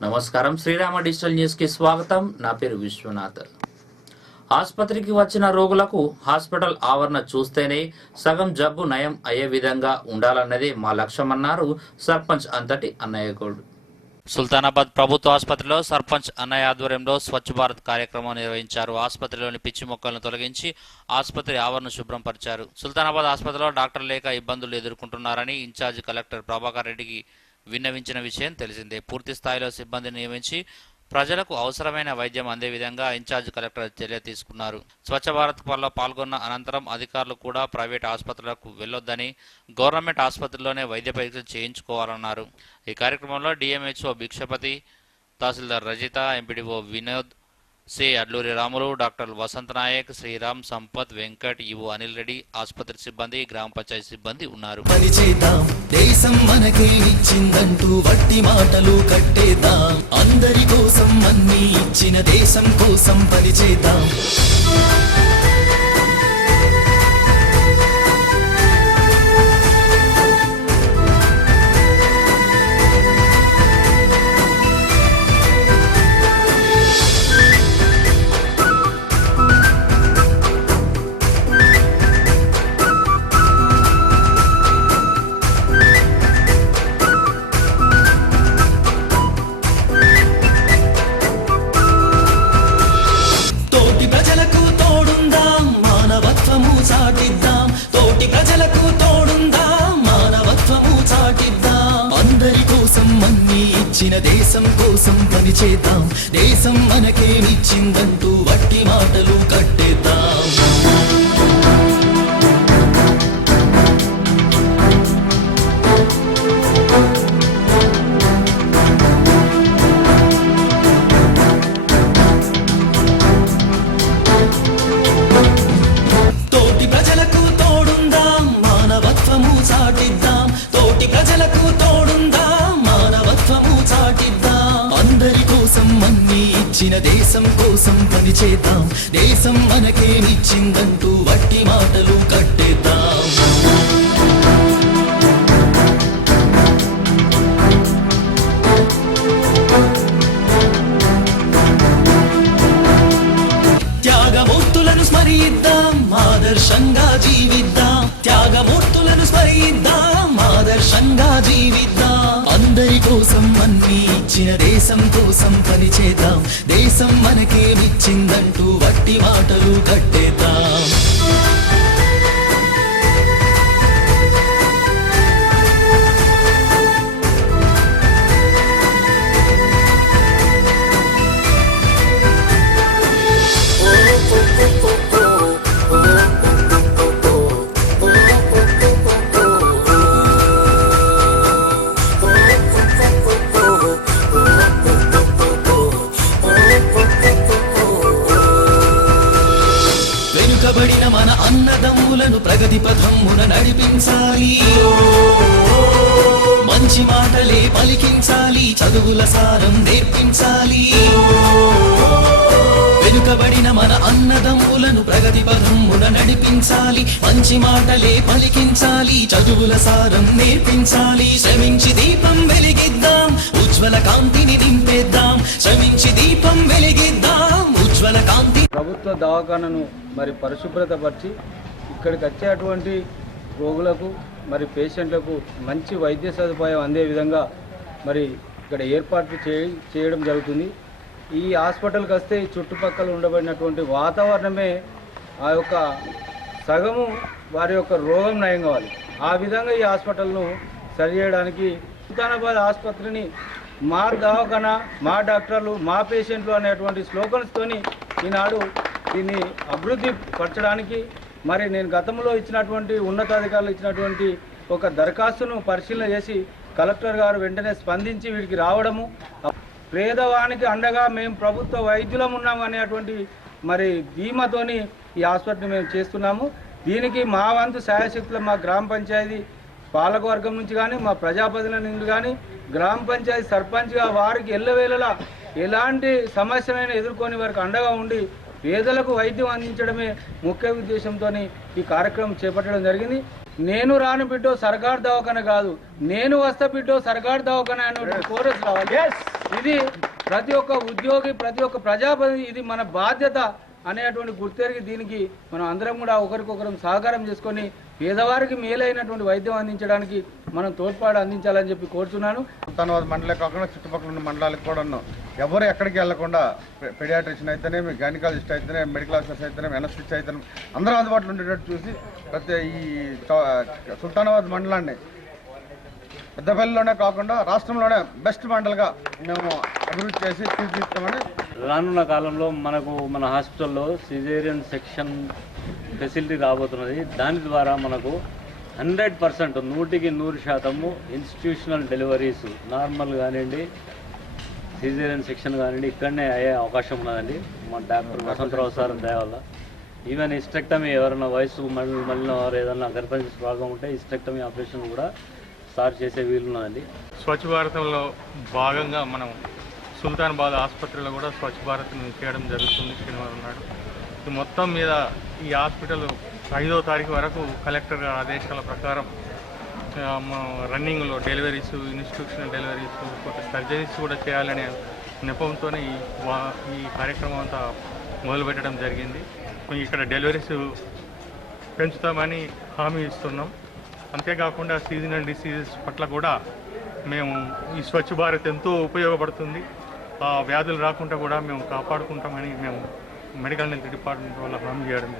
నమస్కారం Srirama digital news కి స్వాగతం. నా పేరు విశ్వనాథ్. ఆసుపత్రికి వచ్చిన రోగులకు హాస్పిటల్ ఆవరణ చూస్తేనే సగం జబ్బు నయం అయ్యే విధంగా ఉండాలన్నదే మా లక్ష్యమన్నారు సర్పంచ్ అంతటి అన్నయ్య గౌడ్. సుల్తానాబాద్ ప్రభుత్వ ఆసుపత్రిలో సర్పంచ్ అన్నయ్య ఆధ్వర్యంలో స్వచ్ఛ భారత్ కార్యక్రమం నిర్వహించారు. ఆసుపత్రిలోని పిచ్చి మొక్కలను తొలగించి ఆసుపత్రి ఆవరణ శుభ్రం పరిచారు. సుల్తానాబాద్ ఆసుపత్రిలో డాక్టర్ లేక ఇబ్బందులు ఎదుర్కొంటున్నారని ఇన్ఛార్జి కలెక్టర్ ప్రభాకర్ రెడ్డికి విన్నవించిన విషయం తెలిసిందే. పూర్తి స్థాయిలో సిబ్బందిని నియమించి ప్రజలకు అవసరమైన వైద్యం అందే విధంగా ఇన్ఛార్జ్ కలెక్టర్ చర్య తీసుకున్నారు. స్వచ్ఛ భారత్ పనిలో పాల్గొన్న అనంతరం అధికారులు కూడా ప్రైవేట్ ఆసుపత్రులకు వెళ్లొద్దని, గవర్నమెంట్ ఆసుపత్రిలోనే వైద్య పరీక్షలు చేయించుకోవాలన్నారు. ఈ కార్యక్రమంలో డిఎంహెచ్ఓ భిక్షపతి, తహసీల్దార్ Rajitha, MPDO Vinod, C Adluri Ramulu, doctor Vasanth Nayak, Sriram, Sampath, Venkat, EO Anil Reddy, ఆసుపత్రి సిబ్బంది, గ్రామ పంచాయతీ సిబ్బంది ఉన్నారు. దేశం మనకే ఇచ్చిందంటూ వట్టి మాటలు కట్టేద్దాం. అందరి కోసం అన్ని ఇచ్చిన దేశం కోసం పనిచేద్దాం. దేశం కోసం పనిచేద్దాం. దేశం మనకేమిచ్చిందంటూ వట్టి మాటలు కట్టేద్దాం. తోటి ప్రజలకు తోడుందాం, మానవత్వము చాటిద్దాం. తోటి ప్రజలకు తోడుందాం, మానవత్వము చాటిద్దాం. అందరి కోసం అన్ని ఇచ్చిన దేశం కోసం పనిచేద్దాం. దేశం మనకేమిచ్చిందంటూ వట్టి మాటలు కట్టేద్దాం. త్యాగమూర్తులను స్మరిద్దాం, ఆదర్శంగా జీవిద్దాం. త్యాగమూర్తులను స్మరిద్దాం, ఆదర్శంగా జీవిద్దాం. అందరి కోసం అన్ని ఇచ్చిన దేశం కోసం పనిచేద్దాం. దేశం మనకేమిచ్చిందంటూ వట్టి మాటలు కట్టేద్దాం. వెనుకబడిన మన అన్నదమ్ములను ప్రగతి పథమున నడిపించాలి. మంచి మాటలే పలికించాలి, చదువుల సారం నేర్పించాలి. వెనుకబడిన మన అన్నదమ్ములను ప్రగతి పథమున నడిపించాలి. మంచి మాటలే పలికించాలి, చదువుల సారం నేర్పించాలి. శ్రమించి దీపం వెలిగిద్దాం, ఉజ్వల కాంతిని నింపేద్దాం. శ్రమించి దీపం వెలిగిద్దాం, ఉజ్వల కాంతి. ప్రభుత్వ దవాఖానను మరి పరిశుభ్రతపరిచి ఇక్కడికి వచ్చేటువంటి రోగులకు మరి పేషెంట్లకు మంచి వైద్య సదుపాయం అందే విధంగా మరి ఇక్కడ ఏర్పాట్లు చేయడం జరుగుతుంది. ఈ హాస్పిటల్కి వస్తే చుట్టుపక్కల ఉండబడినటువంటి వాతావరణమే ఆ యొక్క సగము వారి యొక్క రోగం నయం కావాలి. ఆ విధంగా ఈ హాస్పిటల్ను సరిచేయడానికి సుల్తానాబాద్ ఆసుపత్రిని మా దవాఖానా, మా డాక్టర్లు, మా పేషెంట్లు అనేటువంటి స్లోగన్స్తోని ఈనాడు దీన్ని అభివృద్ధి పరచడానికి మరి నేను గతంలో ఇచ్చినటువంటి ఉన్నతాధికారులు ఇచ్చినటువంటి ఒక దరఖాస్తును పరిశీలన చేసి కలెక్టర్ గారు వెంటనే స్పందించి వీడికి రావడము, పేదవానికి అండగా మేము ప్రభుత్వ వైద్యులం ఉన్నాము అనేటువంటి మరి ధీమాతోని ఈ హాస్పిటల్ని మేము చేస్తున్నాము. దీనికి మా వంతు శాయశక్తులు మా గ్రామ పంచాయతీ పాలకవర్గం నుంచి కానీ, మా ప్రజాప్రతినిధుల నుండి కానీ, గ్రామ పంచాయతీ సర్పంచ్గా వారికి ఎల్లవేళలా ఎలాంటి సమస్యలైనా ఎదుర్కొని వారికి అండగా ఉండి పేదలకు వైద్యం అందించడమే ముఖ్య ఉద్దేశంతో ఈ కార్యక్రమం చేపట్టడం జరిగింది. నేను రాను బిడ్డో సర్కార్ దవాఖాన కాదు, నేను వస్తా బిడ్డో సర్కార్ దవాఖాన అనే కోరస్ రావాలి. ఇది ప్రతి ఒక్క ఉద్యోగి, ప్రతి ఒక్క ప్రజాప్రతినిధి ఇది మన బాధ్యత అనేటువంటి గుర్తెరిగి దీనికి మనం అందరం కూడా ఒకరికొకరం సహకారం చేసుకొని పేదవారికి మేలైనటువంటి వైద్యం అందించడానికి మనం తోడ్పాటు అందించాలని చెప్పి కోరుతున్నాను. సుల్తానాబాద్ మండలే కాకుండా చుట్టుపక్కల ఉన్న మండలాలకు కూడా ఎవరు ఎక్కడికి వెళ్లకుండా పెడియాట్రిషియన్ అయితేనే, గైనకాలజిస్ట్ అయితేనే, మెడికల్ ఆఫీసర్స్ అయితేనే, ఎనస్టిస్ట్ అయితేనే అందరూ అందుబాటులో ఉండేటట్టు చూసి ప్రతి ఈ సుల్తానాబాద్ మండలాన్ని పెద్దపల్లిలోనే కాకుండా రాష్ట్రంలోనే బెస్ట్ మండల్గా మేము అభివృద్ధి చేసి తీర్చిదిద్దామని. రానున్న కాలంలో మనకు మన హాస్పిటల్లో సిజేరియన్ సెక్షన్ ఫెసిలిటీ రాబోతున్నది. దాని ద్వారా మనకు 100% 100% ఇన్స్టిట్యూషనల్ డెలివరీస్ నార్మల్ కానివ్వండి, సిజేరియన్ సెక్షన్ కానివ్వండి ఇక్కడనే అయ్యే అవకాశం ఉన్నదండి. మా డాక్టర్ వసంతరావు సార్ దయ వల్ల. ఈవెన్ హిస్టెక్టమీ ఎవరైనా వయసు మళ్ళీ వారు ఏదైనా గర్భాశయ ప్రాబ్లం ఉంటే హిస్టెక్టమీ ఆపరేషన్ కూడా సార్ చేసే వీలున్నదండి. స్వచ్ఛ భారతంలో భాగంగా మనం సుల్తానాబాద్ ఆసుపత్రిలో కూడా స్వచ్ఛ భారత్ చేయడం జరుగుతుంది శనివారం నాడు. ఈ మొత్తం మీద ఈ హాస్పిటల్ 5వ తారీఖు వరకు కలెక్టర్ ఆదేశాల ప్రకారం రన్నింగ్లో డెలివరీస్, ఇన్స్టిట్యూషనల్ డెలివరీస్, కొత్త సర్జరీస్ కూడా చేయాలనే నెపంతో ఈ కార్యక్రమం అంతా మొదలుపెట్టడం జరిగింది. ఇక్కడ డెలివరీస్ పెంచుతామని హామీ ఇస్తున్నాం. అంతేకాకుండా సీజనల్ డిసీజెస్ పట్ల కూడా మేము ఈ స్వచ్ఛ భారత్ ఎంతో ఉపయోగపడుతుంది. ఆ వ్యాధులు రాకుండా కూడా మేము కాపాడుకుంటామని మేము మెడికల్ హెల్త్ డిపార్ట్మెంట్ వల్ల హామీ చేయడం